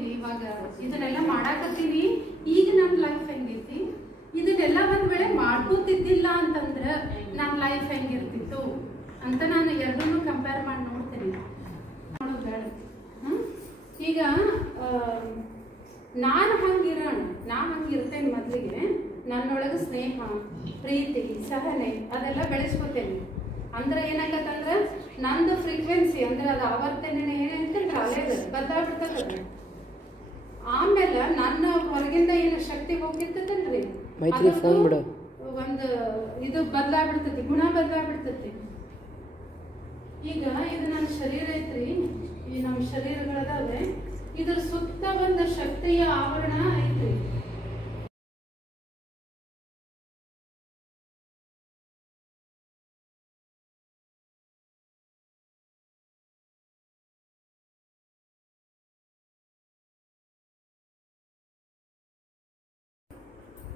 ಮಾಡಾಕತ್ತೀನಿ ಇವಾಗ ಇದನ್ನೆಲ್ಲ ಮಾಡಾಕತ್ತೀನಿ. ಈಗ ನನ್ನ ಲೈಫ್ ಹೆಂಗೈತಿ, ಇದನ್ನೆಲ್ಲ ಒಂದ್ ವೇಳೆ ಮಾಡ್ಕೋತಿದ್ದಿಲ್ಲ ಅಂತಂದ್ರೆ ನನ್ನ ಲೈಫ್ ಹೆಂಗಿರ್ತಿತ್ತು ಅಂತ ನಾನು ಎರಡನ್ನೂ ಕಂಪೇರ್ ಮಾಡಿ ನೋಡ್ತೀನಿ. ನೋಡೋದು ಬೇಡ. ಈಗ ನಾನು ಹಂಗಿರ್ತೇನೆ. ಮೊದಲಿಗೆ ನನ್ನೊಳಗೆ ಸ್ನೇಹ, ಪ್ರೀತಿ, ಸಹನೆ ಅದೆಲ್ಲ ಬೆಳೆಸ್ಕೊತೇನೆ. ಅಂದ್ರೆ ಏನಾಗತ್ತಂದ್ರೆ ನಂದು ಫ್ರೀಕ್ವೆನ್ಸಿ ಅಂದ್ರೆ ಅದು ಆವರ್ತನೆ ಏನಂತಂದ್ರೆ ಅಲೆ ಬದಲಾಗ್ಬಿಡ್ತದ. ಆಮೇಲೆ ನನ್ನ ಹೊರಗಿಂದ ಏನು ಶಕ್ತಿ ಹೋಗಿರ್ತದಲ್ರಿ ಒಂದು ಇದು ಬದಲಾಗ್ಬಿಡ್ತೈತಿ, ಗುಣ ಬದಲಾಗ್ಬಿಡ್ತೈತಿ. ಈಗ ಇದು ನನ್ನ ಶರೀರ ಐತ್ರಿ, ಈ ನಮ್ಮ ಶರೀರಗಳದಾವೆ, ಇದ್ರ ಸುತ್ತ ಒಂದು ಶಕ್ತಿಯ ಆವರಣ ಐತ್ರಿ.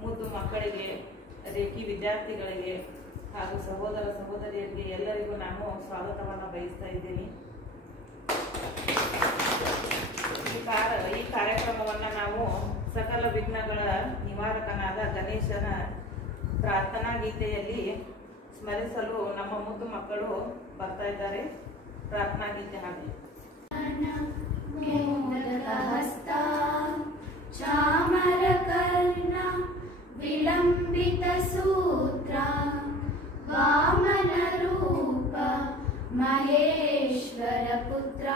ಮುದ್ದು ಮಕ್ಕಳಿಗೆ, ರೇಖಿ ವಿದ್ಯಾರ್ಥಿಗಳಿಗೆ ಹಾಗೂ ಸಹೋದರ ಸಹೋದರಿಯರಿಗೆ ಎಲ್ಲರಿಗೂ ನಾನು ಸ್ವಾಗತವನ್ನು ಬಯಸ್ತಾ ಇದ್ದೀನಿ. ಈ ಕಾರ್ಯಕ್ರಮವನ್ನು ನಾವು ಸಕಲ ವಿಘ್ನಗಳ ನಿವಾರಕನಾದ ಗಣೇಶನ ಪ್ರಾರ್ಥನಾ ಗೀತೆಯಲ್ಲಿ ಸ್ಮರಿಸಲು ನಮ್ಮ ಮುದ್ದು ಮಕ್ಕಳು ಬರ್ತಾ ಇದ್ದಾರೆ. ಪ್ರಾರ್ಥನಾ ಗೀತೆ ಹಾಡಿ. ಚಾಮರಕರ್ಣ ವಿಲಂಬಿತ ಸೂತ್ರ ವಾಮನ ರೂಪ ಮಹೇಶ್ವರ ಪುತ್ರ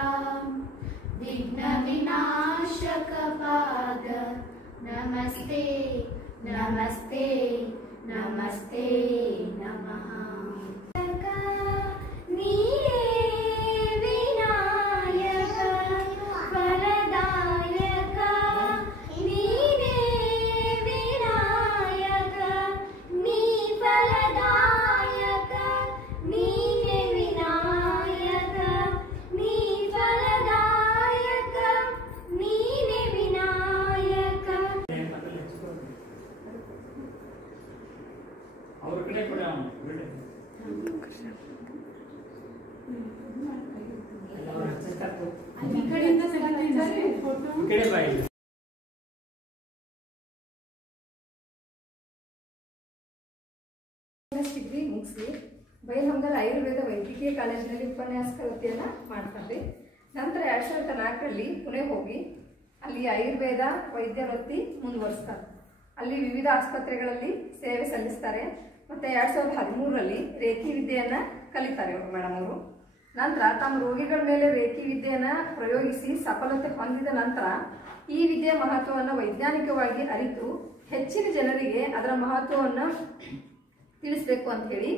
ವಿಘ್ನ ವಿನಾಶಕ ಪಾದ ನಮಸ್ತೆ ನಮಸ್ತೆ ನಮಸ್ತೆ ನಮಃ. ಡಿಗ್ರಿ ಮುಗಿಸಿ ಬೈಲಹೊಂಗಲ ಆಯುರ್ವೇದ ವೈದ್ಯಕೀಯ ಕಾಲೇಜಿನಲ್ಲಿ ಉಪನ್ಯಾಸ ವೃತ್ತಿಯನ್ನು ಮಾಡ್ತಾರೆ. ನಂತರ 2004ರಲ್ಲಿ ಪುಣೆ ಹೋಗಿ ಅಲ್ಲಿ ಆಯುರ್ವೇದ ವೈದ್ಯ ವೃತ್ತಿ ಮುಂದುವರಿಸ್ತಾರೆ. ಅಲ್ಲಿ ವಿವಿಧ ಆಸ್ಪತ್ರೆಗಳಲ್ಲಿ ಸೇವೆ ಸಲ್ಲಿಸ್ತಾರೆ. ಮತ್ತು 2013ರಲ್ಲಿ ರೇಖಿ ವಿದ್ಯೆಯನ್ನು ಕಲಿತಾರೆ ಮೇಡಮ್ ಅವರು. ನಂತರ ತಮ್ಮ ರೋಗಿಗಳ ಮೇಲೆ ರೇಖಿ ವಿದ್ಯೆಯನ್ನು ಪ್ರಯೋಗಿಸಿ ಸಫಲತೆ ಹೊಂದಿದ ನಂತರ ಈ ವಿದ್ಯೆಯ ಮಹತ್ವವನ್ನು ವೈಜ್ಞಾನಿಕವಾಗಿ ಅರಿತು ಹೆಚ್ಚಿನ ಜನರಿಗೆ ಅದರ ಮಹತ್ವವನ್ನು ತಿಳಿಸಬೇಕು ಅಂತ ಹೇಳಿ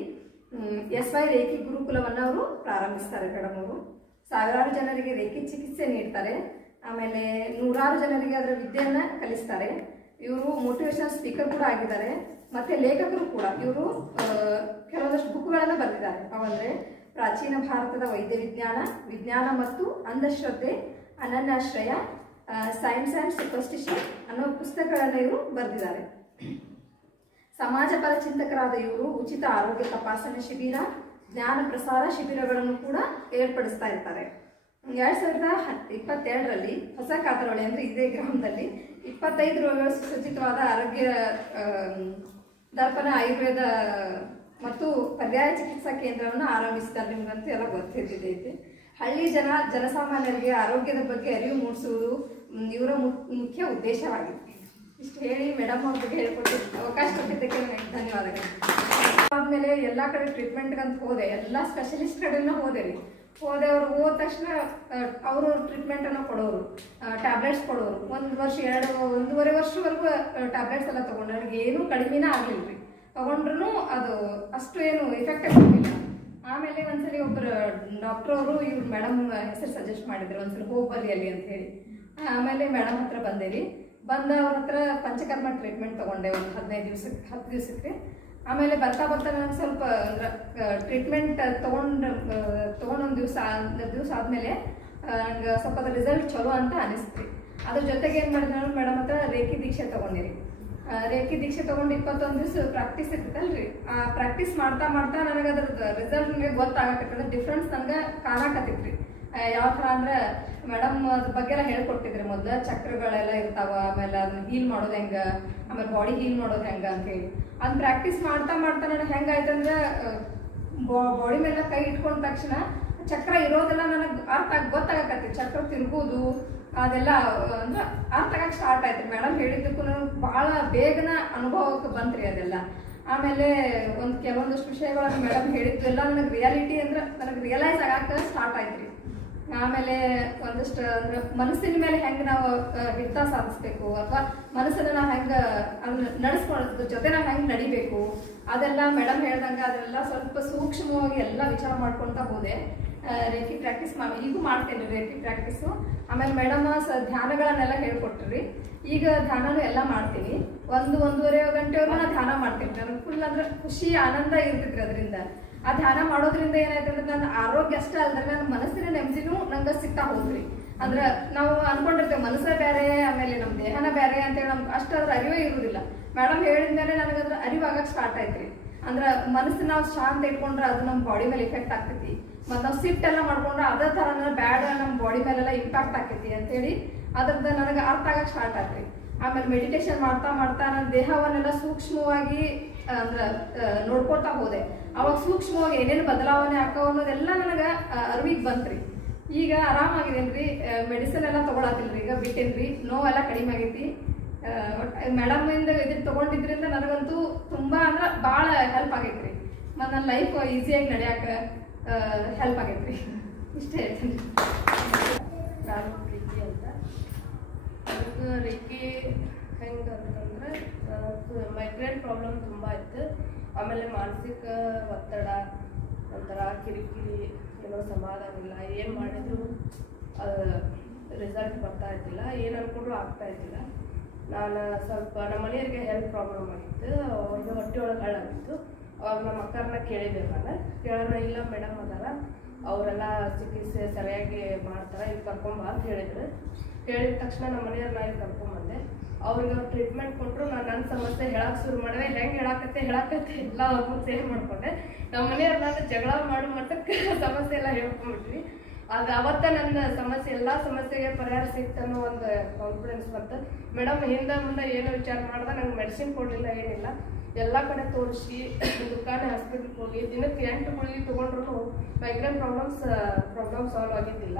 SY ರೇಖಿ ಗುರುಕುಲವನ್ನು ಅವರು ಪ್ರಾರಂಭಿಸ್ತಾರೆ ಮೇಡಮ್ ಅವರು. ಸಾವಿರಾರು ಜನರಿಗೆ ರೇಖಿ ಚಿಕಿತ್ಸೆ ನೀಡ್ತಾರೆ. ಆಮೇಲೆ ನೂರಾರು ಜನರಿಗೆ ಅದರ ವಿದ್ಯೆಯನ್ನು ಕಲಿಸ್ತಾರೆ. ಇವರು ಮೋಟಿವೇಶನಲ್ ಸ್ಪೀಕರ್ ಕೂಡ ಆಗಿದ್ದಾರೆ ಮತ್ತು ಲೇಖಕರು ಕೂಡ. ಇವರು ಕೆಲವೊಂದಷ್ಟು ಬುಕ್ಗಳನ್ನು ಬರೆದಿದ್ದಾರೆ. ಅವಂದರೆ ಪ್ರಾಚೀನ ಭಾರತದ ವೈದ್ಯ ವಿಜ್ಞಾನ, ವಿಜ್ಞಾನ ಮತ್ತು ಅಂಧಶ್ರದ್ಧೆ, ಅನನ್ಯಾಶ್ರಯ, ಸೈನ್ಸ್ ಆ್ಯಂಡ್ ಸೂಪರ್ಸ್ಟಿಷನ್ ಅನ್ನೋ ಪುಸ್ತಕಗಳನ್ನು ಇವರು ಬರೆದಿದ್ದಾರೆ. ಸಮಾಜಪರ ಚಿಂತಕರಾದ ಇವರು ಉಚಿತ ಆರೋಗ್ಯ ತಪಾಸಣೆ ಶಿಬಿರ, ಜ್ಞಾನ ಪ್ರಸಾರ ಶಿಬಿರಗಳನ್ನು ಕೂಡ ಏರ್ಪಡಿಸ್ತಾ ಇರ್ತಾರೆ. 2022ರಲ್ಲಿ ಹೊಸ ಕಾತರಹೊಳೆ ಅಂದರೆ ಇದೇ ಗ್ರಾಮದಲ್ಲಿ 25 ರೋಗಿಗಳ ಸುಸಜ್ಜಿತವಾದ ಆರೋಗ್ಯ ದರ್ಪಣ ಆಯುರ್ವೇದ ಮತ್ತು ಪರ್ಯಾಯ ಚಿಕಿತ್ಸಾ ಕೇಂದ್ರವನ್ನು ಆರಂಭಿಸಿದ್ದಾರೆ. ನಿಮ್ಗಂತೂ ಎಲ್ಲ ಗೊತ್ತಿರ್ತೈತೆ. ಹಳ್ಳಿ ಜನಸಾಮಾನ್ಯರಿಗೆ ಆರೋಗ್ಯದ ಬಗ್ಗೆ ಅರಿವು ಮೂಡಿಸುವುದು ಇವರ ಮುಖ್ಯ ಉದ್ದೇಶವಾಗಿದೆ. ಇಷ್ಟು ಹೇಳಿ ಮೇಡಮ್ ಅವ್ರ ಬಗ್ಗೆ ಹೇಳ್ಕೊಟ್ಟಿದ್ದು ಅವಕಾಶ ಕೊಟ್ಟಿದ್ದಕ್ಕೆ ಧನ್ಯವಾದಗಳು. ಆದಮೇಲೆ ಎಲ್ಲ ಕಡೆ ಟ್ರೀಟ್ಮೆಂಟ್ಗಂತ ಹೋದೆ, ಎಲ್ಲ ಸ್ಪೆಷಲಿಸ್ಟ್ ಕಡೆನೂ ಹೋದೆ. ಅವ್ರು ಹೋದ ತಕ್ಷಣ ಅವರು ಟ್ರೀಟ್ಮೆಂಟನ್ನು ಕೊಡೋರು, ಟ್ಯಾಬ್ಲೆಟ್ಸ್ ಕೊಡೋರು. 1 ವರ್ಷ 1.5 ವರ್ಷವರೆಗೂ ಟ್ಯಾಬ್ಲೆಟ್ಸ್ ಎಲ್ಲ ತೊಗೊಂಡ್ರೆ ಅವ್ರಿಗೆ ಏನೂ ಕಡಿಮೆನೇ ಆಗಲಿಲ್ಲ ರೀ. ತೊಗೊಂಡ್ರೂ ಅದು ಅಷ್ಟು ಏನು ಎಫೆಕ್ಟ್ ಆಗಿರಲಿಲ್ಲ. ಆಮೇಲೆ ಒಂದ್ಸಲಿ ಒಬ್ಬರು ಡಾಕ್ಟರ್ ಅವರು ಇವ್ರು ಮೇಡಮ್ ಹೆಸರು ಸಜೆಸ್ಟ್ ಮಾಡಿದ್ರು, ಒಂದ್ಸಲ ಹೋಗಿ ಬರ್ರಿ ಅಲ್ಲಿ ಅಂತ ಹೇಳಿ. ಆಮೇಲೆ ಮೇಡಮ್ ಹತ್ರ ಬಂದೇರಿ. ಬಂದ ಅವ್ರ ಹತ್ರ ಪಂಚಕರ್ಮ ಟ್ರೀಟ್ಮೆಂಟ್ ತೊಗೊಂಡೆ ಒಂದು 10 ದಿವಸಕ್ಕೆ. ಆಮೇಲೆ ಬರ್ತಾ ನಾನು ಸ್ವಲ್ಪ ಅಂದ್ರೆ ಟ್ರೀಟ್ಮೆಂಟ್ ತೊಗೊಂಡೊಂದು ದಿವಸ ಆದಮೇಲೆ ನಂಗೆ ಸ್ವಲ್ಪ ಅದು ರಿಸಲ್ಟ್ ಚಲೋ ಅಂತ ಅನಿಸ್ತು. ಅದ್ರ ಜೊತೆಗೆ ಏನು ಮಾಡಿದೆ ನಾನು ಮೇಡಮ್ ಹತ್ರ ರೇಖಿ ದೀಕ್ಷೆ ತೊಗೊಂಡಿರಿ. ರೇಖಿ ದೀಕ್ಷೆ ತೊಗೊಂಡು 21 ದಿವಸ ಪ್ರಾಕ್ಟೀಸ್ ಇರ್ತೈತಲ್ರಿ. ಆ ಪ್ರಾಕ್ಟೀಸ್ ಮಾಡ್ತಾ ನನಗೆ ಅದ್ರದ್ದು ರಿಸಲ್ಟ್ ನನಗೆ ಗೊತ್ತಾಗತ್ತಂದ್ರೆ ಡಿಫ್ರೆನ್ಸ್ ನನಗೆ ಕಾಣಕತ್ತಿತ್ತು ರೀ. ಯಾವ ಥರ ಅಂದ್ರೆ ಮೇಡಮ್ ಅದ್ರ ಬಗ್ಗೆ ಎಲ್ಲ ಹೇಳ್ಕೊಟ್ಟಿದ್ರಿ ಮೊದಲು. ಚಕ್ರಗಳೆಲ್ಲ ಇರ್ತಾವ, ಆಮೇಲೆ ಅದನ್ನ ಹೀಲ್ ಮಾಡೋದು ಹೆಂಗ, ಆಮೇಲೆ ಬಾಡಿ ಹೀಲ್ ಮಾಡೋದು ಹೆಂಗ ಅಂತ ಹೇಳಿ ಅದನ್ನ ಪ್ರಾಕ್ಟೀಸ್ ಮಾಡ್ತಾ ಮಾಡ್ತಾ ನನಗೆ ಹೆಂಗಾಯ್ತಂದ್ರೆ ಬಾಡಿ ಮೇಲೆ ಕೈ ಇಟ್ಕೊಂಡ ತಕ್ಷಣ ಚಕ್ರ ಇರೋದೆಲ್ಲ ನನಗೆ ಗೊತ್ತಾಗಕತ್ತಿ. ಚಕ್ರ ತಿರುಗೋದು ಅದೆಲ್ಲ ಅಂದ್ರೆ ಅರ್ಥ ಆಗಕ್ಕೆ ಸ್ಟಾರ್ಟ್ ಆಯ್ತು. ಮೇಡಮ್ ಹೇಳಿದ್ದಕ್ಕೂ ನನಗೆ ಭಾಳ ಬೇಗನ ಅನುಭವಕ್ಕೆ ಬಂತ್ರಿ ಅದೆಲ್ಲ. ಆಮೇಲೆ ಕೆಲವೊಂದಷ್ಟು ವಿಷಯಗಳನ್ನ ಮೇಡಮ್ ಹೇಳಿದ್ದು ಎಲ್ಲ ನನಗೆ ರಿಯಾಲಿಟಿ ಅಂದ್ರೆ ನನಗೆ ರಿಯಲೈಸ್ ಆಗಕ್ಕೆ ಸ್ಟಾರ್ಟ್ ಆಯ್ತ್ರಿ. ಆಮೇಲೆ ಒಂದಷ್ಟು ಅಂದ್ರೆ ಮನಸ್ಸಿನ ಮೇಲೆ ಹೆಂಗೆ ನಾವು ಹಿಡಿತ ಸಾಧಿಸ್ಬೇಕು, ಅಥವಾ ಮನಸ್ಸನ್ನ ನಾವು ಹೆಂಗೆ ಅದನ್ನ ನಡೆಸ್ಕೊಳ್ಳೋದ್ರ ಜೊತೆ ನಾವು ಹೆಂಗೆ ನಡಿಬೇಕು, ಅದೆಲ್ಲ ಮೇಡಮ್ ಹೇಳ್ದಂಗೆ ಅದೆಲ್ಲ ಸ್ವಲ್ಪ ಸೂಕ್ಷ್ಮವಾಗಿ ಎಲ್ಲ ವಿಚಾರ ಮಾಡ್ಕೊಳ್ತಾ ಹೋದೆ. ರೇಖಿ ಪ್ರಾಕ್ಟೀಸ್ ಈಗೂ ಮಾಡ್ತೇನೆ ರೇಖಿ ಪ್ರಾಕ್ಟೀಸು. ಆಮೇಲೆ ಮೇಡಮ್ ಧ್ಯಾನಗಳನ್ನೆಲ್ಲ ಹೇಳ್ಕೊಟ್ರಿ. ಈಗ ಧ್ಯಾನನೂ ಎಲ್ಲ ಮಾಡ್ತೀನಿ. 1-1.5 ಗಂಟೆವರೆಗೂ ನಾನು ಧ್ಯಾನ ಮಾಡ್ತೀನಿ. ನನಗೆ ಫುಲ್ ಅಂದ್ರೆ ಖುಷಿ ಆನಂದ ಇರ್ತೈತ್ರಿ ಅದರಿಂದ. ಆ ಧ್ಯಾನ ಮಾಡೋದ್ರಿಂದ ಏನಾಯ್ತಂದ್ರೆ ನನ್ನ ಆರೋಗ್ಯ ಅಷ್ಟೇ ಅಲ್ದ್ರೆ ನನ್ನ ಮನಸ್ಸಿನ ನೆಮ್ಮದಿನೂ ನಂಗೆ ಸಿಗ್ತಾ ಹೋದ್ರಿ. ಅಂದ್ರೆ ನಾವು ಅನ್ಕೊಂಡಿರ್ತೇವೆ ಮನಸ್ಸೇ ಬೇರೆ, ಆಮೇಲೆ ನಮ್ಮ ದೇಹನ ಬೇರೆ ಅಂತೇಳಿ ನಮ್ಗೆ ಅಷ್ಟು ಅದ್ರ ಅರಿವೇ ಇರುವುದಿಲ್ಲ. ಮೇಡಮ್ ಹೇಳಿದ್ಮೇಲೆ ನನಗದ್ರ ಅರಿವಾಗಕ್ಕೆ ಸ್ಟಾರ್ಟ್ ಆಯ್ತ್ರಿ. ಅಂದ್ರೆ ಮನಸ್ಸು ನಾವು ಶಾಂತ ಇಟ್ಕೊಂಡ್ರೆ ಅದು ನಮ್ಮ ಬಾಡಿ ಮೇಲೆ ಇಫೆಕ್ಟ್ ಆಗ್ತೈತಿ. ಮತ್ತು ನಾವು ಸಿಟ್ ಎಲ್ಲ ಮಾಡ್ಕೊಂಡ್ರೆ ಅದೇ ಥರ ಬ್ಯಾಡ್ ನಮ್ಮ ಬಾಡಿ ಮೇಲೆಲ್ಲ ಇಂಪ್ಯಾಕ್ಟ್ ಆಕೈತಿ ಅಂತೇಳಿ ಅದ್ರದ್ದು ನನಗೆ ಅರ್ಥ ಆಗಕ್ಕೆ ಸ್ಟಾರ್ಟ್ ಆಗ್ರಿ. ಆಮೇಲೆ ಮೆಡಿಟೇಷನ್ ಮಾಡ್ತಾ ಮಾಡ್ತಾ ನನ್ನ ದೇಹವನ್ನೆಲ್ಲ ಸೂಕ್ಷ್ಮವಾಗಿ ಅಂದ್ರೆ ನೋಡ್ಕೊಳ್ತಾ ಹೋದೆ. ಅವಾಗ ಸೂಕ್ಷ್ಮವಾಗಿ ಏನೇನು ಬದಲಾವಣೆ ಆಕಾವ ಅನ್ನೋದೆಲ್ಲ ನನಗೆ ಅರಿವಿಗೆ ಬಂತ್ರಿ. ಈಗ ಆರಾಮಾಗಿದೇನ್ರಿ. ಮೆಡಿಸಿನ್ ಎಲ್ಲ ತಗೊಳತಿಲ್ರಿ, ಈಗ ಬಿಟ್ಟೇನ್ರಿ. ನೋವೆಲ್ಲ ಕಡಿಮೆ ಆಗೈತಿ. ಮೇಡಮ್ ಇಂದ ಇದನ್ನ ತಗೊಂಡಿದ್ರಿಂದ ನನಗಂತೂ ತುಂಬಾ ಅಂದ್ರೆ ಭಾಳ ಹೆಲ್ಪ್ ಆಗೈತ್ರಿ. ಮತ್ತು ನನ್ನ ಲೈಫ್ ಈಸಿಯಾಗಿ ನಡೆಯಾಕ ಹೆಲ್ಪ್ ಆಗೈತ್ರಿ. ಇಷ್ಟೇ ಹೇಳ್ತೀನಿ. ನಾನು ಪ್ರೀತಿ ಅಂತ. ನನಗೆ ರೇಖಿ ಹೆಂಗೆ ಅಂತಂದ್ರೆ ಮೈಗ್ರೇನ್ ಪ್ರಾಬ್ಲಮ್ ತುಂಬ ಇತ್ತು. ಆಮೇಲೆ ಮಾನಸಿಕ ಒತ್ತಡ, ಒಂಥರ ಕಿರಿಕಿರಿ, ಏನೋ ಸಮಾಧಾನ ಇಲ್ಲ, ಏನು ಮಾಡಿದ್ರು ರಿಸಲ್ಟ್ ಬರ್ತಾ ಇದ್ದಿಲ್ಲ, ಏನು ಅಂದ್ಕೊಂಡ್ರು ಆಗ್ತಾ ಇದ್ದಿಲ್ಲ. ನಾನು ಸ್ವಲ್ಪ ನಮ್ಮ ಮನೆಯವರಿಗೆ ಹೆಲ್ತ್ ಪ್ರಾಬ್ಲಮ್ ಆಗಿತ್ತು, ಅವ್ರಿಗೆ ಹೊಟ್ಟೆ ಒಳಗೆ ಹಳ್ಳಾಗಿತ್ತು. ಅವಾಗ ನಮ್ಮ ಅಕ್ಕರನ್ನ ಕೇಳಿದೆ ನಾನು. ಕೇಳೋಣ, ಇಲ್ಲ ಮೇಡಮ್ ಅದಾರ, ಅವರೆಲ್ಲ ಚಿಕಿತ್ಸೆ ಸರಿಯಾಗಿ ಮಾಡ್ತಾರೆ, ಇಲ್ಲಿ ಕರ್ಕೊಂಬ ಅಂತ ಹೇಳಿದ್ರು. ಹೇಳಿದ ತಕ್ಷಣ ನಮ್ಮ ಮನೆಯವ್ರನ್ನ ಇಲ್ಲಿ ಕರ್ಕೊಂಬಂದೆ. ಅವ್ರಿಗೆ ಅವ್ರು ಟ್ರೀಟ್ಮೆಂಟ್ ಕೊಟ್ಟರು. ನಾನು ನನ್ನ ಸಮಸ್ಯೆ ಹೇಳಕ್ಕೆ ಶುರು ಮಾಡಿದೆ. ಹೆಂಗೆ ಹೇಳಕತ್ತೆ ಎಲ್ಲ ಅವ್ರನ್ನ ಸೇವ್ ಮಾಡ್ಕೊಂಡೆ. ನಮ್ಮ ಮನೆಯವ್ರು ನಾನು ಜಗಳ ಮಾಡೋ ಮಟ್ಟಕ್ಕೆ ಸಮಸ್ಯೆ ಎಲ್ಲ ಹೇಳ್ಕೊಂಡ್ಬಿಟ್ವಿ. ಅದು ಅವತ್ತ ನನ್ನ ಸಮಸ್ಯೆ ಎಲ್ಲ ಸಮಸ್ಯೆಗೆ ಪರಿಹಾರ ಸಿಕ್ತನ್ನೋ ಒಂದು ಕಾನ್ಫಿಡೆನ್ಸ್ ಬಂತು. ಮೇಡಮ್ ಹಿಂದೆ ಮುಂದೆ ಏನು ವಿಚಾರ ಮಾಡ್ದೆ, ನಂಗೆ ಮೆಡಿಸಿನ್ ಕೊಡಲಿಲ್ಲ, ಏನಿಲ್ಲ, ಎಲ್ಲ ಕಡೆ ತೋರಿಸಿ ದುಕಾನೆ ಹಾಸ್ಪಿಟ್ಲ್ಗೆ ಹೋಗಿ ದಿನಕ್ಕೆ 8 ಗುಳಿಗೆ ತೊಗೊಂಡ್ರು ಮೈಗ್ರೇನ್ ಪ್ರಾಬ್ಲಮ್ ಸಾಲ್ವ್ ಆಗಿದ್ದಿಲ್ಲ.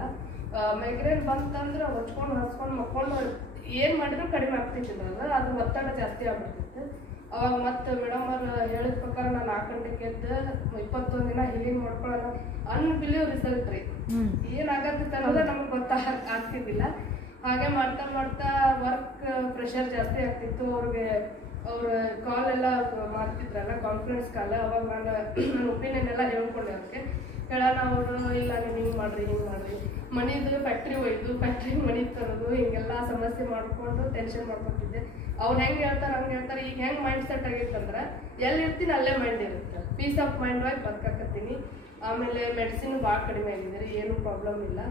ಮೈಗ್ರೇನ್ ಬಂತಂದ್ರೆ ಹೊಚ್ಕೊಂಡು ಹಚ್ಕೊಂಡು ಮಕ್ಕೊಂಡು ಏನು ಮಾಡಿದ್ರು ಕಡಿಮೆ ಆಗ್ತಿದ್ದಿಲ್ಲ. ಅದು ಒತ್ತಡ ಜಾಸ್ತಿ ಆಗ್ಬಿಡ್ತಿತ್ತು. ಅವಾಗ ಮತ್ತೆ ಮೇಡಮ್ ಅವ್ರು ಹೇಳಿದ ಪ್ರಕಾರ ನಾನು 4 ಗಂಟೆಗೆ ಎದ್ದು 21 ದಿನ ಹೀಲಿಂಗ್ ಮಾಡ್ಕೊಳ್ಳೋಣ ಅನ್ಬಿಲೀವ್ ರಿಸಲ್ಟ್ ರೀ. ಏನಾಗತ್ತಿತ್ತು ಅನ್ನೋದು ನಮಗೆ ಆಗ್ತಿದ್ದಿಲ್ಲ. ಹಾಗೆ ಮಾಡ್ತಾ ಮಾಡ್ತಾ ವರ್ಕ್ ಪ್ರೆಷರ್ ಜಾಸ್ತಿ ಆಗ್ತಿತ್ತು. ಅವ್ರ ಕಾಲ್ ಎಲ್ಲ ಮಾಡ್ತಿದ್ರಲ್ಲ, ಕಾನ್ಫರೆನ್ಸ್ ಕಾಲ್. ಅವಾಗ ನನ್ನ ಒಪಿನಿಯನ್ ಎಲ್ಲ ಹೇಳ್ಕೊಂಡೆ. ಅದಕ್ಕೆ ಹೇಳೋಣ, ಅವರು ಇಲ್ಲ ನೀವು ಹಿಂಗೆ ಮಾಡ್ರಿ ಮನಿದು ಫ್ಯಾಕ್ಟ್ರಿ ಒಯ್ದು ಫ್ಯಾಕ್ಟ್ರಿ ಮನಿ ತರೋದು, ಹಿಂಗೆಲ್ಲ ಸಮಸ್ಯೆ ಮಾಡ್ಕೊಂಡು ಟೆನ್ಷನ್ ಮಾಡ್ಕೊತಿದ್ದೆ. ಅವ್ರು ಹೆಂಗೆ ಹೇಳ್ತಾರೆ ಹಂಗೆ ಹೇಳ್ತಾರೆ. ಈಗ ಹೆಂಗೆ ಮೈಂಡ್ ಸೆಟ್ ಆಗಿತ್ತಂದ್ರೆ ಎಲ್ಲಿ ಇರ್ತೀನಿ ಅಲ್ಲೇ ಮೈಂಡ್ ಇರುತ್ತೆ. ಪೀಸ್ ಆಫ್ ಮೈಂಡ್ ಆಗಿ ಬದುಕಾಕತ್ತೀನಿ. ಆಮೇಲೆ ಮೆಡಿಸಿನ್ ಭಾಳ ಕಡಿಮೆ ಆಗಿದೆ, ಏನೂ ಪ್ರಾಬ್ಲಮ್ ಇಲ್ಲ.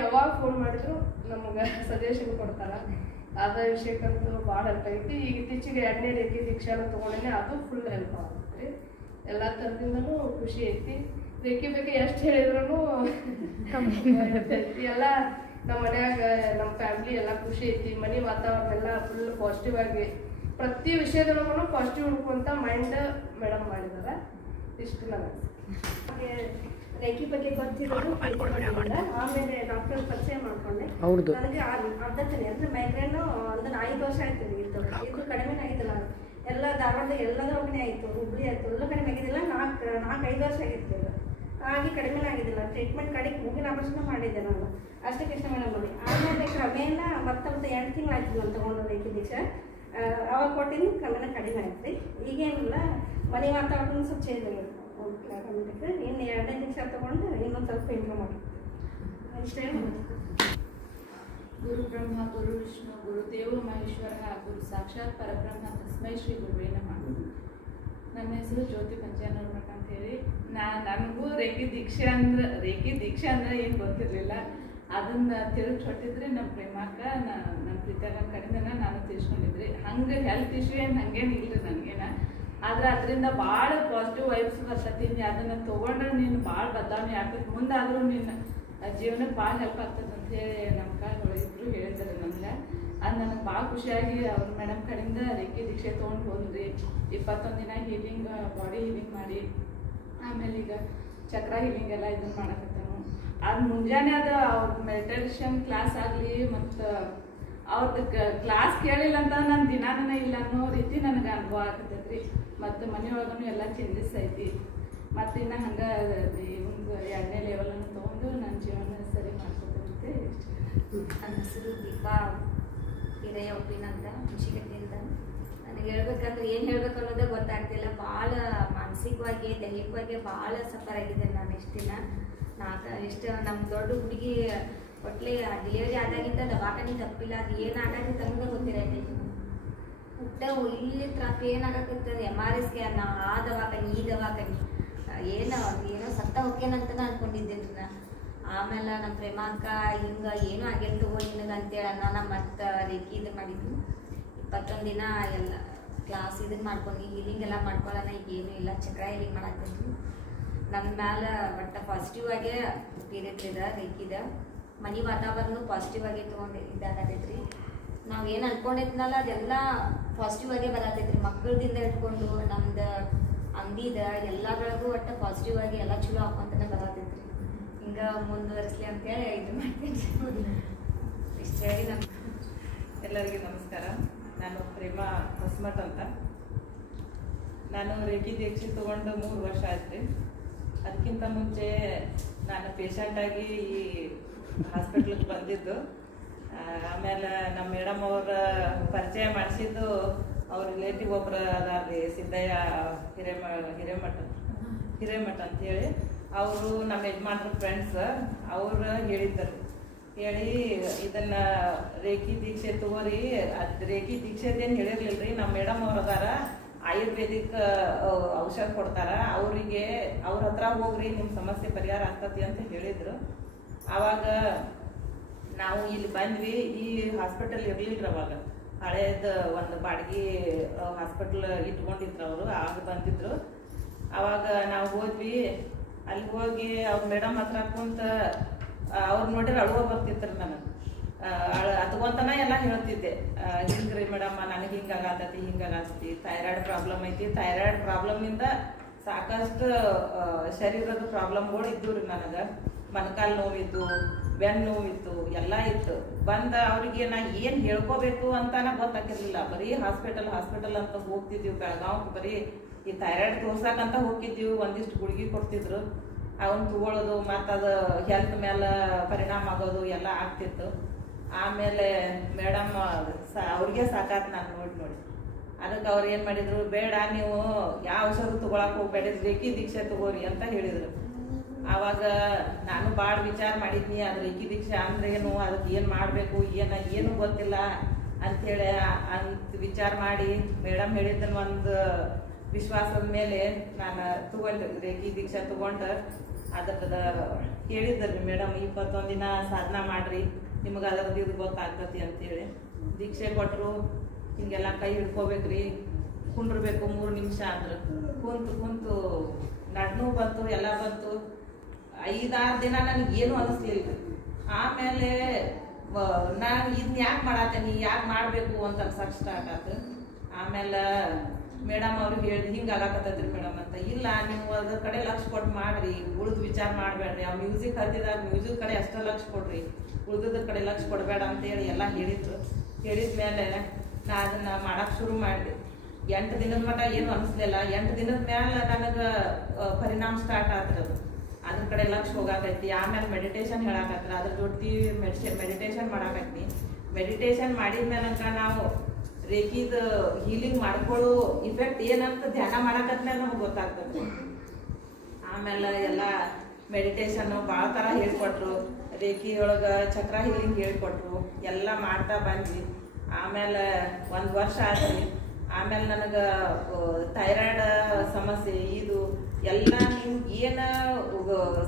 ಯಾವಾಗ ಫೋನ್ ಮಾಡಿದ್ರು ನಮಗೆ ಸಜೆಷನ್ ಕೊಡ್ತಾರೆ. ಅದ ವಿಷಯಕ್ಕಂತೂ ಭಾಳ ಹೆಲ್ಪ್ ಆಗೈತಿ. ಈಗ ಇತ್ತೀಚೆಗೆ 2ನೇ ರೇಖಿ ದೀಕ್ಷಾನ ತೊಗೊಂಡೇನೆ, ಅದು ಫುಲ್ ಹೆಲ್ಪ್ ಆಗುತ್ತೆ. ಎಲ್ಲ ಥರದಿಂದನೂ ಖುಷಿ ಐತಿ. ರೇಖಿ ಬಗ್ಗೆ ಎಷ್ಟು ಹೇಳಿದ್ರು ಎಲ್ಲ ನಮ್ಮ ಮನ್ಯಾಗ ನಮ್ಮ ಫ್ಯಾಮಿಲಿ ಎಲ್ಲ ಖುಷಿ ಐತಿ. ಮನೆ ವಾತಾವರಣ ಎಲ್ಲ ಫುಲ್ ಪಾಸಿಟಿವ್ ಆಗಿ ಪ್ರತಿ ವಿಷಯದೊಳಗೂ ಪಾಸಿಟಿವ್ ಹುಡ್ಕೊಂತ ಮೈಂಡ್ ಮೇಡಮ್ ಮಾಡಿದಾರೆ. ಇಷ್ಟು ನನಗೆ ರೇಖಿ ಬಗ್ಗೆ ಗೊತ್ತಿರೋದು ಆಮೇಲೆ ಡಾಕ್ಟರ್ ಪರಿಚಯ ಮಾಡ್ಕೊಂಡೆ. ನನಗೆ ಅರ್ಧತನೆ ಅಂದ್ರೆ ಮೈಗ್ರೇನ್ ಅಂದ್ರೆ 5 ವರ್ಷ ಆಯ್ತು ಇತ್ತು. ಇದು ಕಡಿಮೆ ಆಗಿದ್ದಿಲ್ಲ. ಎಲ್ಲ ಧಾರವಾಡ ಎಲ್ಲದೊಳಗನೆ ಆಯಿತು, ಹುಬ್ಳಿ ಆಯಿತು, ಎಲ್ಲ ಕಡಿಮೆ ಆಗಿದ್ದಿಲ್ಲ. 4-5 ವರ್ಷ ಆಗಿತ್ತು. ಹಾಗೆ ಕಡಿಮೆ ಆಗಿದ್ದಿಲ್ಲ. ಟ್ರೀಟ್ಮೆಂಟ್ ಕಡೆಗೆ ಮೂಗಿನ ಆಪರೇಷನ್ ಮಾಡಿದ್ದೆ ನಾನು, ಅಷ್ಟೇ ಕೃಷ್ಣ ಮೇಡಮ್ ಮಾಡಿ. ಆಮೇಲೆ ಕ್ರಮೇಣ ಮತ್ತೆ 8 ತಿಂಗಳು ಆಯ್ತು ನಾನು ತೊಗೊಂಡು ರೇಖಿ ದೀಕ್ಷೆ. ಅವಾಗ ಕೊಟ್ಟಿದ್ದು ಕ್ರಮೇಣ ಕಡಿಮೆ ಆಯ್ತು ರೀ. ಈಗೇನಿಲ್ಲ, ಮನೆ ವಾತಾವರಣ ಸ್ವಲ್ಪ ಚೇಂಜ್ ಆಗಿತ್ತು. ಇನ್ನು 2ನೇ ದೀಕ್ಷೆ ತೊಗೊಂಡು ಇನ್ನೊಂದು ಸ್ವಲ್ಪ ಇಂಪ್ರೂವ್ ಮಾಡಿ ಇಷ್ಟೇ. ಗುರು ಬ್ರಹ್ಮ ಗುರು ವಿಷ್ಣು ಗುರುದೇವ ಮಹೇಶ್ವರ ಗುರು ಸಾಕ್ಷಾತ್ ಪರಬ್ರಹ್ಮ ತಸ್ಮೈ ಶ್ರೀ ಗುರುವೇ ನಮಃ. ನನ್ನ ಹೆಸರು ಜ್ಯೋತಿ ಪಂಚಾನೂರ್ಮಠ ಅಂತ ಹೇಳಿ. ನನಗೂ ರೇಖಿ ದೀಕ್ಷೆ ಅಂದ್ರೆ ಏನು ಗೊತ್ತಿರಲಿಲ್ಲ. ಅದನ್ನ ತಿಳಿಸ್ಕೊಟ್ಟಿದ್ರಿ ನಮ್ಮ ಪ್ರೇಮಕ್ಕ, ನಮ್ಮ ಪ್ರೀತಿಯಾಗ ಕಡೆಯಿಂದ ನಾನು ತಿಳಿಸ್ಕೊಂಡಿದ್ರಿ. ಹಂಗೆ ಹೆಲ್ತ್ ಇಶ್ಯೂ ಏನು ಹಂಗೇನು ಇಲ್ರಿ ನನಗೇನ. ಆದ್ರೆ ಅದರಿಂದ ಭಾಳ ಪಾಸಿಟಿವ್ ವೈಬ್ಸ್ ಬರ್ತೈತಿ. ಅದನ್ನ ತೊಗೊಂಡ್ರೆ ನೀನು ಭಾಳ ಬದಲಾವಣೆ ಆಗ್ತೈತಿ. ಮುಂದಾದರೂ ನೀನು ಜೀವನಕ್ಕೆ ಭಾಳ ಹೆಲ್ಪ್ ಆಗ್ತದೆ ಅಂತ ಹೇಳಿ ನಮ್ಮ ಕಾಳು ಇಬ್ಬರು ಹೇಳಿದ್ದಾರೆ ನಮ್ಗೆ. ಅದು ನನಗೆ ಭಾಳ ಖುಷಿಯಾಗಿ ಅವ್ರ ಮೇಡಮ್ ಕಡೆಯಿಂದ ರೇಖಿ ದೀಕ್ಷೆ ತೊಗೊಂಡು ಹೋದ್ರಿ. 21 ದಿನ ಹೀಲಿಂಗ್, ಬಾಡಿ ಹೀಲಿಂಗ್ ಮಾಡಿ ಆಮೇಲೆ ಈಗ ಚಕ್ರ ಹೀಲಿಂಗ್ ಎಲ್ಲ ಇದನ್ನು ಮಾಡಕತ್ತಾನು. ಅದು ಮುಂಜಾನೆ ಅದು ಅವ್ರ ಮೆಡಿಟೇಷನ್ ಕ್ಲಾಸ್ ಆಗಲಿ ಮತ್ತು ಅವ್ರದ್ದು ಕ್ಲಾಸ್ ಕೇಳಿಲ್ಲ ಅಂತ ನನ್ನ ದಿನಾನೇ ಇಲ್ಲ ಅನ್ನೋ ರೀತಿ ನನಗೆ ಅನುಭವ ಆಗತೈತ್ರಿ. ಮತ್ತು ಮನೆಯೊಳಗೂ ಎಲ್ಲ ಚೇಂಜಸ್ ಐತಿ. ಮತ್ತು ಇನ್ನು ಹಂಗೆ ಒಂದು 2ನೇ ಲೆವೆಲನ್ನು ತೊಗೊಂಡು ನನ್ನ ಜೀವನ ಸರಿ ಮಾಡ್ಕೊತಂತೆ. ನನ್ನ ಹೆಸರು ದೀಪಾ ಹಿರಯ್ಯ ಉಪ್ಪಿನ ಅಂತ ಹುಣಸಿಗಟ್ಟಿಯಿಂದ. ನನಗೆ ಹೇಳ್ಬೇಕಂದ್ರೆ ಏನು ಹೇಳ್ಬೇಕು ಅನ್ನೋದೇ ಗೊತ್ತಾಗ್ತಿಲ್ಲ. ಭಾಳ ಮಾನಸಿಕವಾಗಿ ದೈಹಿಕವಾಗಿ ಭಾಳ ಸಫರ್ ಆಗಿದ್ದೇನೆ ನಾನು ಇಷ್ಟು ದಿನ. ಎಷ್ಟು ನಮ್ಮ ದೊಡ್ಡ ಹುಡುಗಿ ಒಟ್ಲೆ ಡೆಲಿವರಿ ಆದಾಗಿಂದ ದವಾಖಾನೆ ತಪ್ಪಿಲ್ಲ. ಅದು ಏನಾಗತ್ತೆ ನಮಗೆ ಗೊತ್ತಿರೈತೆ. ಊಟ ಇಲ್ಲಿ ಟ್ರಾಫಿ ಏನಾಗತ್ತಂತಂದ್ರೆ MRI ಸ್ಕ್ಯಾನ್, ಆ ದವಾಖಾನೆ ಈ ದವಾಖಾನೆ, ಏನೋ ಸತ್ತ ಹೋಗ್ಯೇನಂತ ಅನ್ಕೊಂಡಿದ್ದೇನೆ ನಾನು. ಆಮೇಲೆ ನಮ್ಮ ಪ್ರೇಮಾಂಕ ಹಿಂಗೆ ಏನೂ ಆಗ್ಯದ ತಗೋ ನಿನಗೆ ಅಂತೇಳಿ ಅನ್ನ ಮತ್ತು ರೇಖಿ ಇದು ಮಾಡಿದ್ವಿ. 21 ದಿನ ಎಲ್ಲ ಕ್ಲಾಸ್ ಇದನ್ನು ಮಾಡ್ಕೊಂಡು ಹೀಲಿಂಗ್ ಎಲ್ಲ ಮಾಡ್ಕೊಳ್ಳೋಣ. ಈಗ ಏನೂ ಇಲ್ಲ, ಚಕ್ರ ಹೀಲಿಂಗ್ ಮಾಡಾಕ್ತಿದ್ವಿ. ನನ್ನ ಮ್ಯಾಲೆ ಒಟ್ಟು ಪಾಸಿಟಿವ್ ಆಗೇ ಬೀರೈತ್ರಿದ ರೇಖಿದ. ಮನೆ ವಾತಾವರಣ ಪಾಸಿಟಿವ್ ಆಗಿ ತೊಗೊಂಡು ಇದಾಗತೈತ್ರಿ. ನಾವು ಏನು ಅನ್ಕೊಂಡಿದ್ನಲ್ಲ ಅದೆಲ್ಲ ಪಾಸಿಟಿವ್ ಆಗೇ ಬರತೈತ್ರಿ. ಮಕ್ಕಳದಿಂದ ಇಟ್ಕೊಂಡು ನಮ್ದು ಅಂಗಡಿದ ಎಲ್ಲಗಳಿಗೂ ಒಟ್ಟು ಪಾಸಿಟಿವ್ ಆಗಿ ಎಲ್ಲ ಚಲೋ ಹಾಕೊಂತಾನೆ ಬರತೈತ್ರಿ. ಹಿಂಗೆ ಮುಂದುವರಿಸಲಿ ಅಂತೇಳಿ ಇದು ಮಾಡ್ತೀನಿ. ಇಷ್ಟು ಹೇಳಿ ನಮ್ಮ ಎಲ್ಲರಿಗೂ ನಮಸ್ಕಾರ. ನಾನು ಪ್ರೇಮಾ ಹೊಸಮಠ ಅಂತ. ನಾನು ರೇಖಿ ದೀಕ್ಷೆ ತೊಗೊಂಡು 3 ವರ್ಷ ಆಯ್ತು. ಅದಕ್ಕಿಂತ ಮುಂಚೆ ನಾನು ಪೇಷಂಟಾಗಿ ಈ ಹಾಸ್ಪಿಟ್ಲಿಗೆ ಬಂದಿದ್ದು. ಆಮೇಲೆ ನಮ್ಮ ಮೇಡಮ್ ಅವರ ಪರಿಚಯ ಮಾಡಿಸಿದ್ದು ಅವ್ರ ರಿಲೇಟಿವ್ ಒಬ್ರು ಅದಾರ್ರಿ, ಸಿದ್ದಯ್ಯ ಹಿರೇಮಠ ಅಂತೇಳಿ. ಅವರು ನಮ್ಮ ಯಜಮಾನ್ರ ಫ್ರೆಂಡ್ಸ್. ಅವರು ಹೇಳಿದ್ದರು, ಹೇಳಿ ಇದನ್ನ ರೇಖಿ ದೀಕ್ಷೆ ತಗೋರಿ. ಅದು ರೇಖಿ ದೀಕ್ಷೆದೇನು ಹೇಳಿರ್ಲಿಲ್ರಿ. ನಮ್ಮ ಮೇಡಮ್ ಅವ್ರು ಅದಾರ, ಆಯುರ್ವೇದಿಕ್ ಔಷಧ ಕೊಡ್ತಾರ, ಅವರಿಗೆ ಅವ್ರ ಹತ್ರ ಹೋಗ್ರಿ, ನಿಮ್ಮ ಸಮಸ್ಯೆ ಪರಿಹಾರ ಆಗ್ತತಿ ಅಂತ ಹೇಳಿದ್ರು. ಆವಾಗ ನಾವು ಇಲ್ಲಿ ಬಂದ್ವಿ. ಈ ಹಾಸ್ಪಿಟಲ್ ಇರ್ಲಿಲ್ರಿ ಅವಾಗ. ಹಳೇದ ಒಂದು ಬಾಡಿಗೆ ಹಾಸ್ಪಿಟಲ್ ಇಟ್ಕೊಂಡಿದ್ರು ಅವರು, ಆಗ ಬಂದಿದ್ರು. ಅವಾಗ ನಾವು ಹೋದ್ವಿ. ಅಲ್ಲಿ ಹೋಗಿ ಅವ್ರ ಮೇಡಮ್ ಹತ್ರ ಕುಂತ ಅವ್ರು ನೋಡಿದ್ರೆ ಅಳುವ ಬರ್ತಿದ್ರು ನನಗೆ. ಅತ್ಕೊಂತನ ಎಲ್ಲ ಹೇಳ್ತಿದ್ದೆ, ಹಿಂಗ್ರಿ ಮೇಡಮ್ ನನಗೆ ಹಿಂಗಾಗತೈತಿ, ಹಿಂಗಾಗತೈತಿ, ಥೈರಾಯ್ಡ್ ಪ್ರಾಬ್ಲಮ್ ಐತಿ. ಥೈರಾಯ್ಡ್ ಪ್ರಾಬ್ಲಮ್ನಿಂದ ಸಾಕಷ್ಟು ಶರೀರದ ಪ್ರಾಬ್ಲಮ್ಗಳು ಇದ್ದು ರೀ. ನನಗೆ ಮೊಣಕಾಲು ನೋವಿತ್ತು, ಬೆನ್ನು ನೋವಿತ್ತು, ಎಲ್ಲ ಇತ್ತು. ಬಂದ ಅವ್ರಿಗೆ ನಾ ಏನು ಹೇಳ್ಕೋಬೇಕು ಅಂತಾನ ಗೊತ್ತಾಗಿರ್ಲಿಲ್ಲ. ಬರೀ ಹಾಸ್ಪಿಟಲ್ ಅಂತ ಹೋಗ್ತಿದ್ವಿ. ಬೆಳಗಾವ್ಗೆ ಬರೀ ಈ ಥೈರಾಯ್ಡ್ ತೋರ್ಸಾಕಂತ ಹೋಗಿದ್ದೀವಿ. ಒಂದಿಷ್ಟು ಗುಳಿಗೆ ಕೊಡ್ತಿದ್ರು, ಅವನ್ನ ತಗೊಳ್ಳೋದು, ಮತ್ತು ಅದು ಹೆಲ್ತ್ ಮೇಲೆ ಪರಿಣಾಮ ಆಗೋದು ಎಲ್ಲ ಆಗ್ತಿತ್ತು. ಆಮೇಲೆ ಮೇಡಮ್ ಅವ್ರಿಗೆ ಸಾಕಾತ್ ನಾನು ನೋಡಿ. ಅದಕ್ಕೆ ಅವ್ರು ಏನು ಮಾಡಿದ್ರು, ಬೇಡ ನೀವು ಯಾವ ಔಷಧ ತಗೊಳಕ್ಕೆ ಹೋಗ್ಬೇಡ, ರೇಖಿ ದೀಕ್ಷೆ ತಗೋರಿ ಅಂತ ಹೇಳಿದರು. ಆವಾಗ ನಾನು ಭಾಳ ವಿಚಾರ ಮಾಡಿದ್ನಿ, ಅದು ರೇಖಿ ದೀಕ್ಷೆ ಅಂದ್ರೆ ಏನು, ಅದಕ್ಕೆ ಏನು ಮಾಡಬೇಕು, ಏನು ಗೊತ್ತಿಲ್ಲ ಅಂಥೇಳಿ ಅಂತ ವಿಚಾರ ಮಾಡಿ ಮೇಡಮ್ ಹೇಳಿದ್ದನ್ನು ಒಂದು ವಿಶ್ವಾಸದ ಮೇಲೆ ನಾನು ತಗೊಂಡು ರೇಖಿ ದೀಕ್ಷೆ ತಗೊಂಡು ಅದ್ರದ ಹೇಳಿದ್ರಿ ಮೇಡಮ್ 21 ದಿನ ಸಾಧನ ಮಾಡ್ರಿ, ನಿಮಗೆ ಅದರದ್ದು ಇದು ಗೊತ್ತಾಗ್ತತಿ ಅಂತೇಳಿ ದೀಕ್ಷೆ ಕೊಟ್ಟರು. ಹಿಂಗೆಲ್ಲ ಕೈ ಹಿಡ್ಕೋಬೇಕ್ರಿ, ಕುಂಡ್ರಬೇಕು 3 ನಿಮಿಷ ಅಂದ್ರೆ. ಕುಂತು ನಡ್ನು ಬಂತು, ಎಲ್ಲ ಬಂತು. 5-6 ದಿನ ನನಗೇನು ಅನಿಸ್ಲಿಲ್ಲ. ಆಮೇಲೆ ನಾನು ಇದನ್ನ ಯಾಕೆ ಮಾಡತ್ತೇನಿ, ಯಾಕೆ ಮಾಡಬೇಕು ಅಂತ ಅನ್ಸಕ್ಕೆ ಸ್ಟಾರ್ಟ್ ಆಯ್ತು. ಆಮೇಲೆ ಮೇಡಮ್ ಅವ್ರಿಗೆ ಹೇಳಿದ್ ಹಿಂಗೆ ಆಗಾಕತ್ತೈತ್ರಿ ಮೇಡಮ್ ಅಂತ. ಇಲ್ಲ, ನೀವು ಅದ್ರ ಕಡೆ ಲಕ್ಷ ಕೊಟ್ಟು ಮಾಡ್ರಿ, ಉಳಿದು ವಿಚಾರ ಮಾಡಬೇಡ್ರಿ. ಆ ಮ್ಯೂಸಿಕ್ ಹತ್ತಿದಾಗ ಮ್ಯೂಸಿಕ್ ಕಡೆ ಅಷ್ಟೇ ಲಕ್ಷ ಕೊಡ್ರಿ, ಉಳಿದ್ರ ಕಡೆ ಲಕ್ಷ ಕೊಡಬೇಡ ಅಂತೇಳಿ ಎಲ್ಲ ಹೇಳಿದ್ರು. ಹೇಳಿದ್ಮೇಲೆ ನಾ ಅದನ್ನ ಮಾಡಕ್ಕೆ ಶುರು ಮಾಡಿದೆ. 8 ದಿನದ ಮಟ್ಟ ಏನು ಅನಿಸ್ಲಿಲ್ಲ. 8 ದಿನದ ಮೇಲೆ ನನಗೆ ಪರಿಣಾಮ ಸ್ಟಾರ್ಟ್ ಆದ್ರದು. ಅದ್ರ ಕಡೆ ಲಕ್ಷ ಹೋಗಾಕೈತಿ. ಆಮೇಲೆ ಮೆಡಿಟೇಷನ್ ಹೇಳಾಕತ್ರ, ಅದ್ರ ಜೊತೆ ಮೆಡಿಟೇಷನ್ ಮಾಡಾಕೈತಿ. ಮೆಡಿಟೇಷನ್ ಮಾಡಿದ್ಮೇಲೆ ನಾವು ರೇಖಿದ ಹೀಲಿಂಗ್ ಮಾಡ್ಕೊಳ್ಳೋ ಇಫೆಕ್ಟ್ ಏನಂತ ಧ್ಯಾನ ಮಾಡಾಕತ್ಮೇಲೆ ನಮಗೆ ಗೊತ್ತಾಗ್ತದೆ. ಆಮೇಲೆ ಎಲ್ಲ ಮೆಡಿಟೇಷನ್ನು ಭಾಳ ಥರ ಹೇಳ್ಕೊಟ್ರು. ರೇಖಿ ಒಳಗೆ ಚಕ್ರ ಹೀಲಿಂಗ್ ಹೇಳ್ಕೊಟ್ರು. ಎಲ್ಲ ಮಾಡ್ತಾ ಬಂದ್ವಿ. ಆಮೇಲೆ 1 ವರ್ಷ ಆದ್ರಿ. ಆಮೇಲೆ ನನಗೆ ಥೈರಾಯ್ಡ್ ಸಮಸ್ಯೆ ಇದು ಎಲ್ಲ ನಿಮ್ಗೆ ಏನು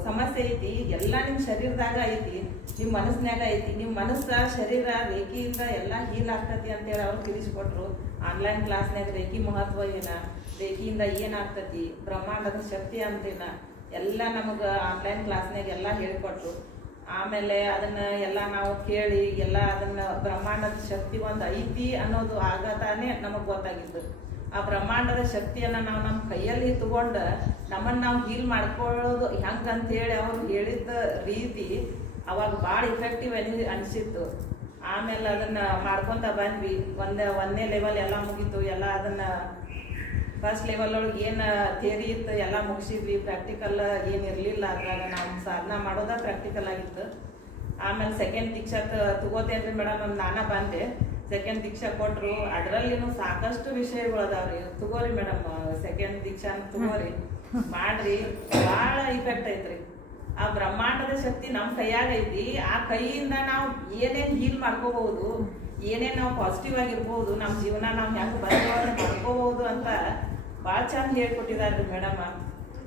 ಸಮಸ್ಯೆ ಐತಿ ಎಲ್ಲ ನಿಮ್ಮ ಶರೀರದಾಗ ಐತಿ, ನಿಮ್ಮ ಮನಸ್ಸಿನಾಗ ಐತಿ. ನಿಮ್ಮ ಮನಸ್ಸು ಶರೀರ ರೇಖಿಯಿಂದ ಎಲ್ಲ ಹೀಲ್ ಆಗ್ತತಿ ಅಂತೇಳಿ ಅವ್ರು ತಿಳಿಸ್ಕೊಟ್ರು. ಆನ್ಲೈನ್ ಕ್ಲಾಸ್ನಾಗ ರೇಖಿ ಮಹತ್ವ ಏನ, ರೇಖಿಯಿಂದ ಏನಾಗ್ತತಿ, ಬ್ರಹ್ಮಾಂಡದ ಶಕ್ತಿ ಅಂತೇನ ಎಲ್ಲ ನಮಗೆ ಆನ್ಲೈನ್ ಕ್ಲಾಸ್ನಾಗ ಎಲ್ಲ ಹೇಳ್ಕೊಟ್ರು. ಆಮೇಲೆ ಅದನ್ನ ಎಲ್ಲ ನಾವು ಕೇಳಿ ಎಲ್ಲ ಅದನ್ನ ಬ್ರಹ್ಮಾಂಡದ ಶಕ್ತಿ ಒಂದು ಐತಿ ಅನ್ನೋದು ಆಗತಾನೆ ನಮಗೆ ಗೊತ್ತಾಗಿತ್ತು. ಆ ಬ್ರಹ್ಮಾಂಡದ ಶಕ್ತಿಯನ್ನ ನಾವು ನಮ್ಮ ಕೈಯಲ್ಲಿ ತಗೊಂಡು ನಮ್ಮನ್ನ ನಾವು ಹೀಲ್ ಮಾಡ್ಕೊಳ್ಳೋದು ಹೆಂಗಂತೇಳಿ ಅವ್ರು ಹೇಳಿದ ರೀತಿ ಅವಾಗ ಭಾಳ ಇಫೆಕ್ಟಿವ್ ಅನಿಸಿತ್ತು. ಆಮೇಲೆ ಅದನ್ನ ಮಾಡ್ಕೊಂತ ಬಂದ್ವಿ. ಒಂದನೇ ಲೆವೆಲ್ ಎಲ್ಲ ಮುಗೀತು. ಎಲ್ಲ ಅದನ್ನ ಫಸ್ಟ್ ಲೆವೆಲ್ ಒಳಗೆ ಏನು ಥಿಯರಿ ಇತ್ತು ಎಲ್ಲ ಮುಗಿಸಿದ್ವಿ. ಪ್ರಾಕ್ಟಿಕಲ್ ಏನಿರಲಿಲ್ಲ. ಅದ್ರಾಗ ನಾವು ಸಾಧನ ಮಾಡೋದ ಪ್ರಾಕ್ಟಿಕಲ್ ಆಗಿತ್ತು. ಆಮೇಲೆ ಸೆಕೆಂಡ್ ದೀಕ್ಷಾ ತಗೋತೇನ್ರಿ ಮೇಡಮ್ ಒಂದು ನಾನ ಬಂದೆ. ಸೆಕೆಂಡ್ ದೀಕ್ಷಾ ಕೊಟ್ಟರು. ಅದರಲ್ಲಿನೂ ಸಾಕಷ್ಟು ವಿಷಯಗಳು ಅದಾವ್ರಿ. ತಗೋರಿ ಮೇಡಮ್ ಸೆಕೆಂಡ್ ದೀಕ್ಷಾ ತಗೋರಿ, ಮಾಡ್ರಿ, ಭಾಳ ಇಫೆಕ್ಟ್ ಐತ್ರಿ. ಆ ಬ್ರಹ್ಮಾಂಡದ ಶಕ್ತಿ ನಮ್ಮ ಕೈಯಾಗ ಐತಿ. ಆ ಕೈಯಿಂದ ನಾವು ಏನೇನ್ ಹೀಲ್ ಮಾಡ್ಕೋಬಹುದು, ಏನೇನ್ ನಾವು ಪಾಸಿಟಿವ್ ಆಗಿರ್ಬೋದು, ನಮ್ಮ ಜೀವನ ನಾವು ಹೆಂಗೆ ಬದಲಾವಣೆ ಮಾಡ್ಕೋಬಹುದು ಅಂತ ಭಾಳ ಚಂದ ಹೇಳ್ಕೊಟ್ಟಿದಾರ್ರಿ ಮೇಡಮ್.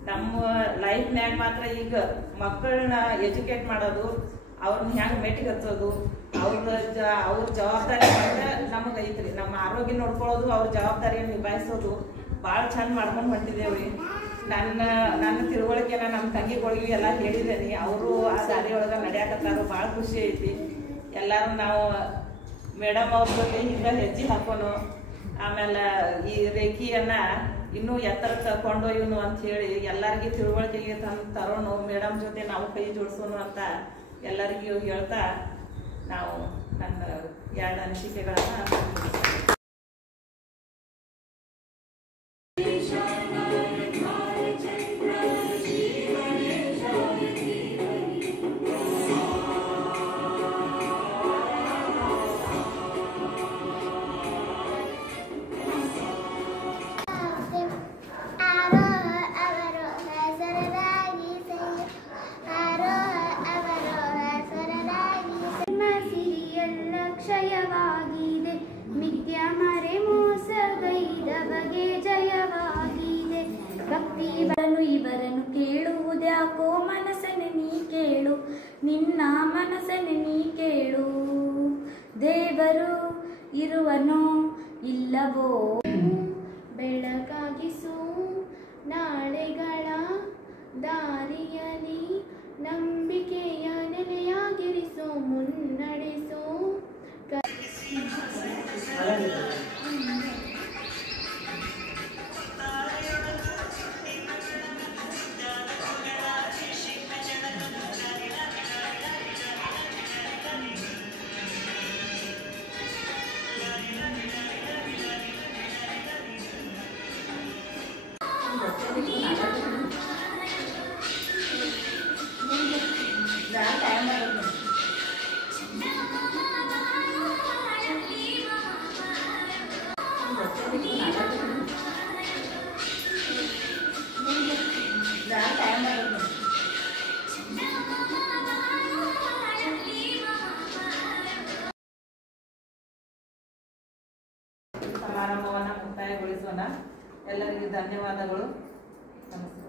ನಮ್ಮ ಲೈಫ್ನ್ಯಾಗ ಮಾತ್ರ ಈಗ ಮಕ್ಕಳನ್ನ ಎಜುಕೇಟ್ ಮಾಡೋದು, ಅವ್ರನ್ನ ಹೆಂಗೆ ಮೆಟ್ಟಿಗೆ ಹಚ್ಚೋದು, ಅವ್ರ ಜವಾಬ್ದಾರಿ ನಮಗೆ ಐತ್ರಿ. ನಮ್ಮ ಆರೋಗ್ಯ ನೋಡ್ಕೊಳ್ಳೋದು, ಅವ್ರ ಜವಾಬ್ದಾರಿಯನ್ನು ನಿಭಾಯಿಸೋದು ಭಾಳ ಚಂದ ಮಾಡ್ಕೊಂಡು ಹೊಂಟಿದ್ದೇವ್ರಿ. ನನ್ನ ತಿಳುವಳಿಕೆನ ನಮ್ಮ ತಂಗಿಗಳಿಗೆ ಎಲ್ಲ ಹೇಳಿದ್ದೇನೆ. ಅವರು ಆ ದಾರಿ ಒಳಗೆ ನಡೆಯಾಕತ್ತಾರು. ಭಾಳ ಖುಷಿ ಐತಿ. ಎಲ್ಲರೂ ನಾವು ಮೇಡಮ್ ಅವ್ರ ಜೊತೆ ಹಿಂಗೆ ಹೆಜ್ಜೆ ಹಾಕೋನು. ಆಮೇಲೆ ಈ ರೇಖಿಯನ್ನ ಇನ್ನೂ ಎತ್ತರ ತಗೊಂಡೊಯ್ಯೋನು ಅಂತ ಹೇಳಿ ಎಲ್ಲರಿಗೂ ತಿಳುವಳಿಕೆಗೆ ತರೋನು. ಮೇಡಮ್ ಜೊತೆ ನಾವು ಕೈ ಜೋಡಿಸೋನು ಅಂತ ಎಲ್ಲರಿಗೂ ಹೇಳ್ತಾ ನಾವು ನನ್ನ 2 ಅನಿಸಿಕೆಗಳನ್ನ ಕ್ಷಯವಾಗಿದೆ, ಮಿಥ್ಯ ಮರೆ ಮೋಸಗೈದ ಬಗೆ ಜಯವಾಗಿದೆ. ಭಕ್ತಿಗಳನ್ನು ಇವರನ್ನು ಕೇಳುವುದ್ಯಾಕೋ ಮನಸ್ಸನ್ನು ನೀ ಕೇಳು, ನಿನ್ನ ಮನಸ್ಸನ್ನು ನೀ ಕೇಳು. ದೇವರು ಇರುವನೋ ಇಲ್ಲವೋ ಬೆಳಕಾಗಿಸು ನಾಳೆಗಳ ದಾರಿಯಲ್ಲಿ, ನಂಬಿಕೆಯ ನೆಲೆಯಾಗಿರಿಸು, ಮುನ್ನಡೆಸು. ಸಮಾರಂಭವನ್ನು ಮುಕ್ತಾಯಗೊಳಿಸೋಣ. ಎಲ್ಲರಿಗೂ ಧನ್ಯವಾದಗಳು. ನಮಸ್ಕಾರ.